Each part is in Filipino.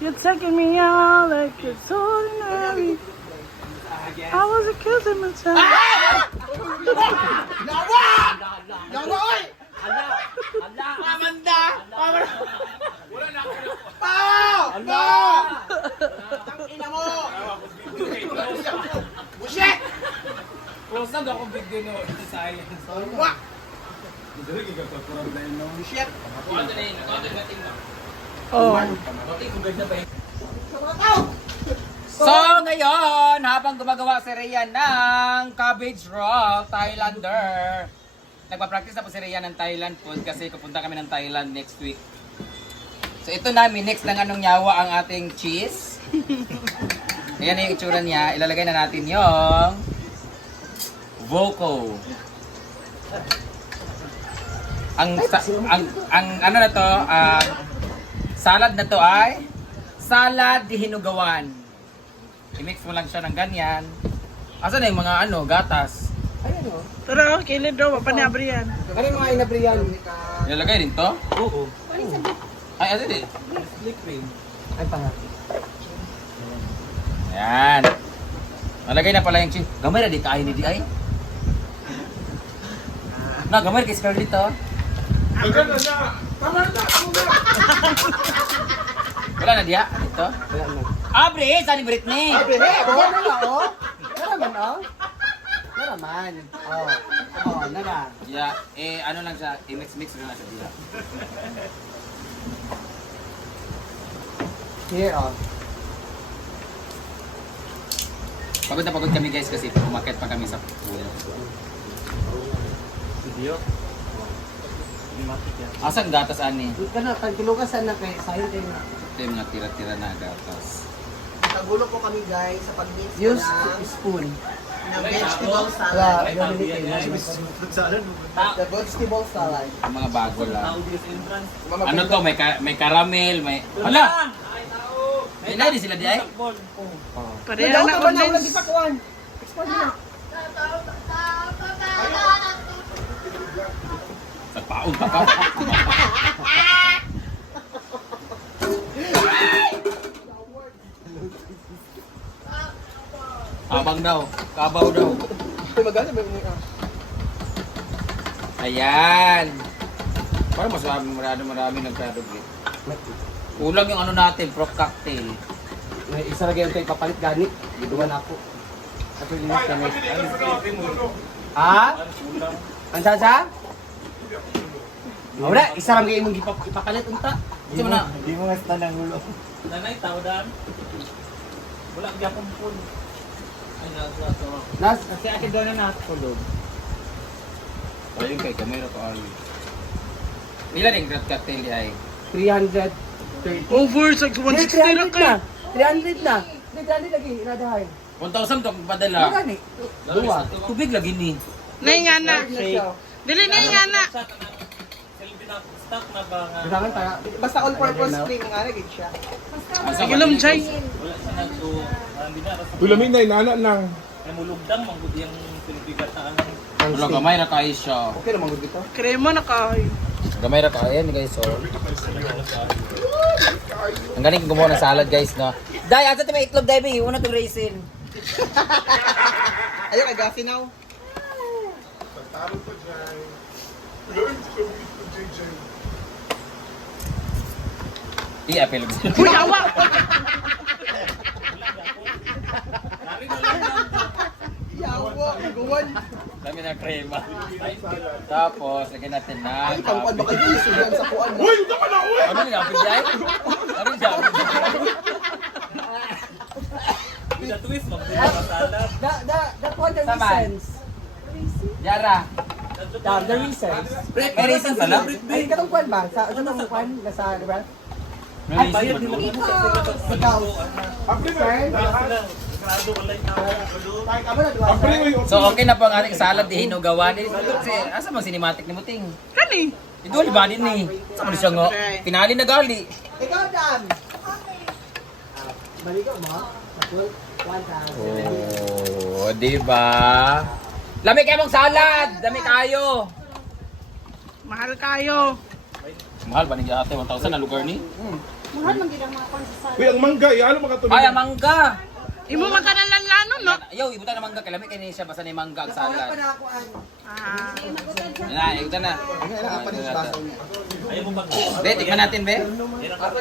You're taking me out like it's ordinary. I was a kid in my time. Lawa! Lawa, oy! Amanda! Wala na ako. Pao! Pao! Tangina mo! Bushek! Kung saan ako big din o science. Wah! Shit! Ano na yun? Ano na tingnan? Oh. So ngayon, habang gumagawa si Rhea ng cabbage roll, Thailander. Nagpa-practice na po si Rhea ng Thailand food kasi pupunta kami ng Thailand next week. So ito na, minix ng anong yawa ang ating cheese. Ayan na yung itsura niya. Ilalagay na natin yung Voco. Ang ano na to, salad na to ay salad di hinugawan. I-mix mo lang siya ng ganyan. Asa na yung mga gatas? Ayan o. Tara, kilid daw. Panabri yan. Ano yung mga inabriyan? Ilalagay rin to? Oo. Ay, ano din? Ay, panga. Ayan. Malagay na pala yung cheese. Gamay na di kain ni di ay. Na, gamay kay Scarlett to. Wala na diya? Ito? Wala na. Abre, saan ni Britney? Abre, ayan na nga o. Naraman o. Naraman. Oo. Oo, nara. Yeah, ano lang siya, i-mix-mix lang siya diya. Here o. Pagod na pagod kami guys kasi umakyat pa kami sa pool. Video. Asan gatas ani? Doon ka na, kagulukasan na kay Sahin kayo na. Ito yung mga tira-tira na gatas. Nagulo po kami guys sa pag-mix Use ng spoon. vegetable Wala, salad. ayaw nila kayo. The vegetable salad. Yung mga bago lang. Audience entrance. Ano to? May caramel, may... Hala! May na din sila di ay? Ball. Pareha Daw na ka ba na condense. ulang ipakuan? Export na. Sa paon pa pa. Abang daw. Kabaw daw. Ay, magana may mga. Ayan. Parang mas marami nagkadugli. Kulang yung ano natin, prop cocktail. May isa lagi yung ipapalit ganit. Giduman ako. At yung linis kami. Ha? Ang sasa? Wala, isa lang kayo mong ipapalit unta. Kasi mo na. Hindi mo nga stand ang ulo. Nanay, tawdan. Wala gyapon phone. Ay, nasa. Nas, Kasi akin doon na natulog. Ayun kay kamera ko ali. Ilan yung grad cocktail di ay? 330. Over sa 160 lang 300 ka. na. 300 na. 300 lagi, inadahay. 1,000 to padala. Magani? Dua. Tubig lagi ni. Nay nga na. Na siya. Dili nay nga na. Stock na ba nga? Kailangan tayo. Basta all-purpose cream nga lagi siya. Sige lang, Chay. Wala siya nagso. Hindi na. Ulamin na inana lang. Ay, mulugdang, manggod yung pinipigataan. Wala gamay ra kay siya. Okay naman dito. Krema na kahoy. Gamay ra kay yan guys so. Ang galing gumawa ng salad guys no. Dai asa may itlog dai bi, una tong raisin. Ayaw kay Gasinaw. Taro pa dyan. Learn to be to JJ. Di apel. Uy, awa! Yawa, guwan. Dami na krema. Tapos lagyan natin na. Ay, kamuan ba kayo isugan sa kuan na? Uy! Ito ka na! Uy! Ano yung apel dai? Ano yung apel? Sa twist, magdala salad. That one, the Saman. reasons. Yara. The reasons. May reason pala? Ay, katong kwan ba? Sa katong kwan? Nasa, di ba? May Bayad reason nila pala. mo sa Ikaw. Apre na! Sir? Grado wala yung tao. Ay, kamo na, diba? Apre mo yung... So okay na po ang ating salad di hinugawan. Kasi asa mo cinematic ni Muting? Kani? Idol ba din ni? Sa mo siya nga pinali na gali. Ikaw, Dan. Baligaw mo, ha? Kapul, 1,000. Oh, di ba? Lami kayo mong salad! Dami kayo! Mahal kayo. Mahal ba ni ate 1,000 na lugar ni? Mahal man gid ang mga konsesal. Uy, ang mangga, ano makatulog? Ay, ang mangga. Imo man kanan lanlanon, no? Ayaw, ibutan na mangga kay lami kay ni siya basta ni mangga ang salad. Ah. Na, ibutan na. Ano na ang panis baso niya? Ayaw mo mag... Be, tikman natin, be. Yan ang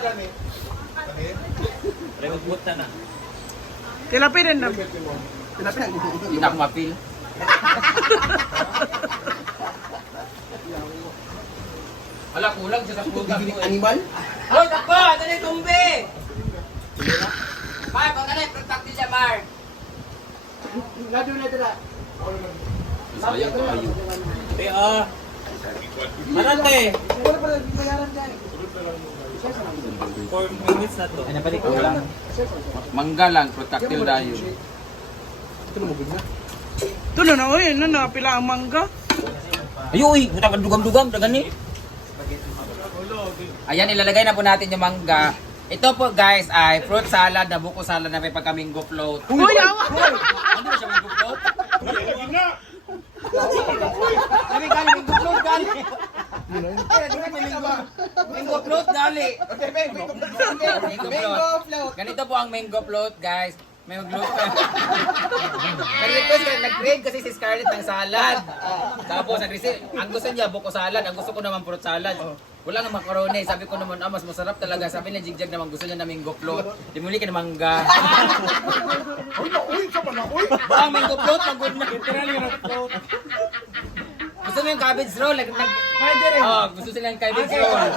Pre, magbuta na. Tilapia din na. Hindi na ako mapil. Wala, kulang siya sa pulga ko eh. Animal? Hoy, takbo! Ito na yung tumbi! Bar, pag ano yung protected siya, Bar? Lado na ito na. Sayang kayo. Te, Manante! Wala pala bayaran dyan. 4 minutes na to. Ano pa dito lang? Mangga lang, protectil dayo. Ito na mabig na. Ito na, oy, ano na, pila ang mangga. Ayoy, buta ka dugam-dugam, dagan ni. Ayan, ilalagay na po natin yung mangga. Ito po guys ay fruit salad na buko salad na may pagka-mango float. Uy, awa! Ano ba siya mango float? Na! Dali gali, mango float gali. Mango float gali. Mango float. Ganito po ang mango float guys. Mango float. Nag-request ka, nag-grade kasi si Scarlett ng salad. Tapos nag-receive, ang gusto niya buko salad, ang gusto ko naman fruit salad. Wala nga macaroni. Sabi ko naman, mas masarap talaga. Sabi niya, jigjag naman gusto niya na mango float. Di muli ka na mangga. Uy, sa pala, uy! Ba, ang mango float, ang good na. Gusto mo yung cabbage roll? Oh, gusto sila yung cabbage roll.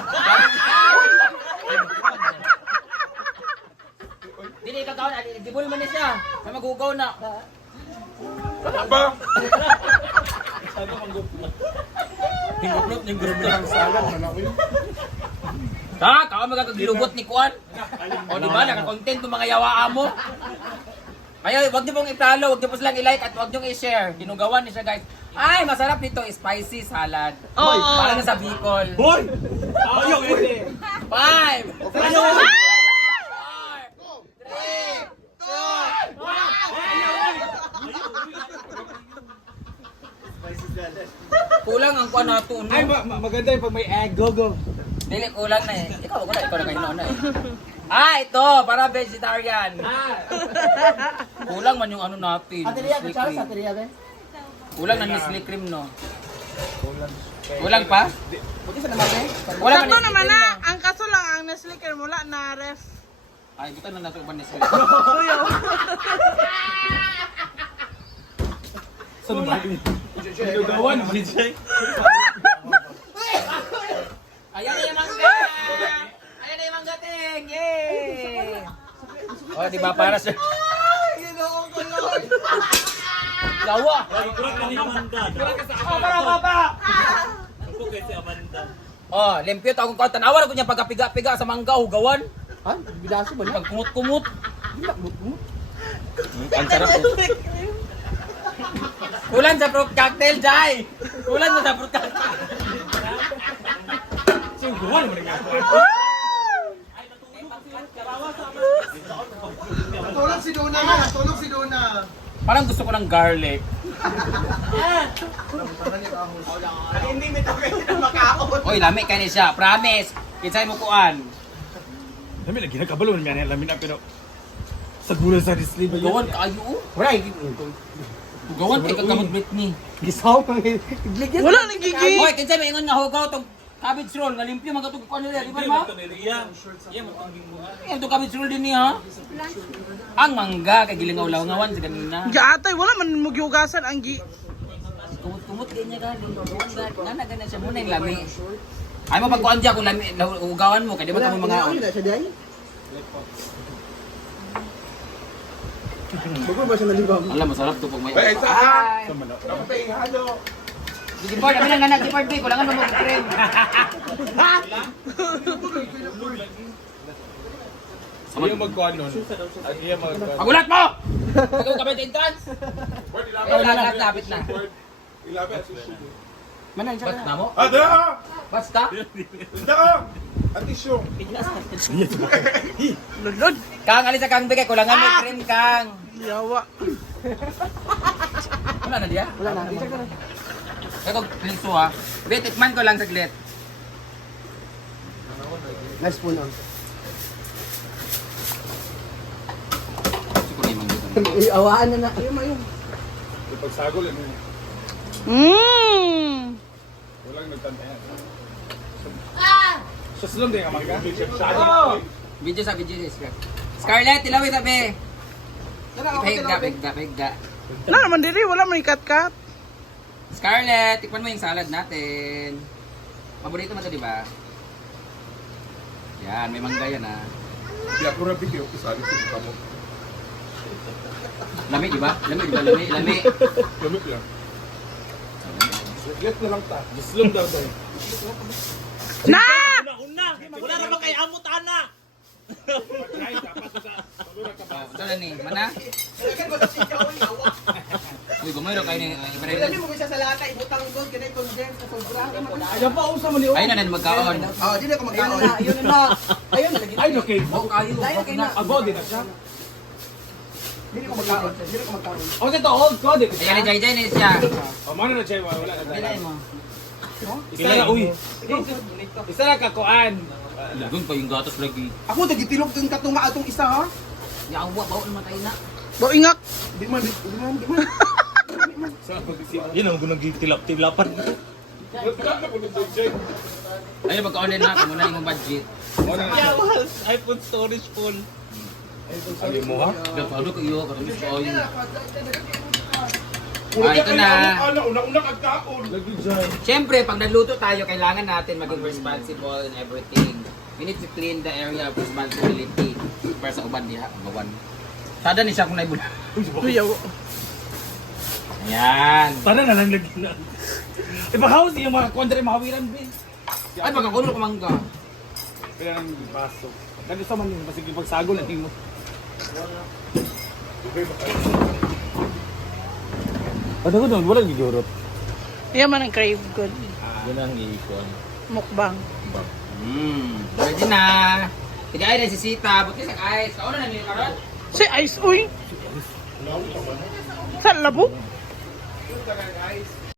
Dili, kakao na. Dibul mo na siya. May magugaw na. Ba? Mango float, yung grupo ng Salang, wala ko yun. Kaka magkakagilugot ni Kuan. O di ba, nakakontent yung mga yawaan mo. Kaya wag niyo pong italo, wag niyo po silang i-like at wag niyo i-share. Ginugawan niya siya guys. Ay, masarap nito, spicy salad. Oo. Para na sa Bicol. Hoy! Ayaw, hindi. 5, 4, 3, 2, kulang ang kuan nato, no? Maganda yung pag may egg. Go. Dili, kulang na eh. Ikaw na kayo na eh. Ah, ito, para vegetarian. Kulang man yung ano natin. Ateriya ka, Nestle Charles? cream. Ateriya ba? Kulang na Nestle cream, no? Kulang pa? Buti sa naman eh. Wala pa Sakto Nestle naman cream, na. no? Ang kaso lang, ang Nestle cream wala na ref. Ay, buta na nato ba Nestle cream? Uy, awa. Gawan, DJ. Ayan na yung mangga! Ayan na yung mangga, ting! Yay! Oh, di ba para sa... Lawa! Kurang ka ni Amanda. Oh, para baba! Ako kasi Amanda. Oh, limpyo ta akong kautan. Awal ko niya pagkapiga-piga sa mangga, hugawan. Ha? Bidaso ba na? Pagkumot-kumot. Hindi mo. Ang sarap. Kulang sa fruit cocktail, Jai! Kulang mo sa fruit cocktail. Tulog si Duna. Tulog si Duna. Parang gusto ko ng garlic. Hindi may tagay na makaon. Oy, lami ka ni siya. Promise. Kinsay mo kuan. Dami lagi nakabalo niya niya lamin na pero sa gulo sa Nestle ba Gawan kayo. Right. Gawan kay kagamot Britney. Gisaw pang igligyan. Wala nang gigi. Oy, kinsay may ingon nga hugaw tong cabbage roll nga limpyo magatug ko nila, di ba ma? Yan to cabbage roll din niya. Ang mangga kay gilingaw lawangawan sa kanina. Gaatay, wala man mo giugasan ang gi. Kumot-kumot kay niya galing. Gawan ga na gana siya muna yung lami. Ay mo pagkuan diya kung lami hugawan mo kay di ba Wala, kamo mga wala siya dahil. Bago ba siya nalibang? alam masarap to pag may. Ay, isa ka! Kampay, halo! Gipard, kami lang ganak gipard bi, kulangan mo mo cream. Iya magkuan nun. Iya magkuan. Pagulat mo! Pagaw ka ba yung entrance? Word, Eh, lahat lapit na. Word, ilapit. Manay siya Ba't na na. mo? Ada! Basta? Ada! Ang tisyo! Lulod. Kang, alis sa kang bigay, kulangan mo cream kang. Yawa. Wala na diya? Wala na. Isa ka na. Kaya kung pinso ha. Wait, itman ko lang saglit. Nice po no. Siguro na yung manggutan. Awaan na na. Ayun, ayun. Ipagsagol, ano yun? Mmm! Walang nagtantayan. Sa slum din ka mangga? Video sa Scarlett, tilawin tabi. Pahigda. Na naman diri, wala may kat-kat. Scarlett, tikman mo yung salad natin. Paborito mo ito, di ba? Yan, may mangga yan ah. Di ako rin bigyan ko sa alit sa mo. Lami, di ba? Lami. Gamit yan. Get na lang ta. Slum daw tayo. Na! Una! Wala na ba kay amot ana? Oh, dala ni, mana? Kailan ba si ikaw ang yawa? Uy, gumayro kayo ni Dali mo isa sa lata, ibutang doon, ganay condense sa sobra. Ayaw pa usa mo ni Ayun na magkaon. Oh, di na ako magkaon. Ayun na. Ayun na lagi. Ay, okay. Dahil kayo na. Abo din na siya. Di na ako magkaon. Di na ako magkaon. O ito, hold ko din. Ayan ni Jai ni siya. O, mana na siya, wala na tayo. mo. Isa na, uy. Isa na kakuan. Lagun pa yung gatos lagi. Ako nagitilog doon katunga atong isa ha. Yawa, bawa naman tayo na. Bo ingak. Di man. Yan ang gunang tilap-tilapan. Ayun, magkaon din na. Kung muna yung budget. Mahal, iPhone storage full. Sabi mo ha? Ano ko iyo? Katamis ko yun. Ito na. Una kagkaon. Lagi dyan. Siyempre, pag nagluto tayo, kailangan natin maging responsible in everything. We need to clean the area of responsibility. Para sa uban diha, bawan. Sada ni siya kung naibula. Tuyaw. Ayan. Sana na lang lagi na. Ipahawas yung mga kontra yung mahawiran, Ben. Ay, magkakulo ko mangga. Kaya nang baso. Kasi sa man yung masig yung pagsagol natin mo. Ano ko doon? Walang gigurot. Yan man ang crave good. Yan ang iikon. Mukbang. Pwede na. Tigay na si Sita. Buti sa guys. Kauna na niyo karon. Si Ice, uy! Sa labo?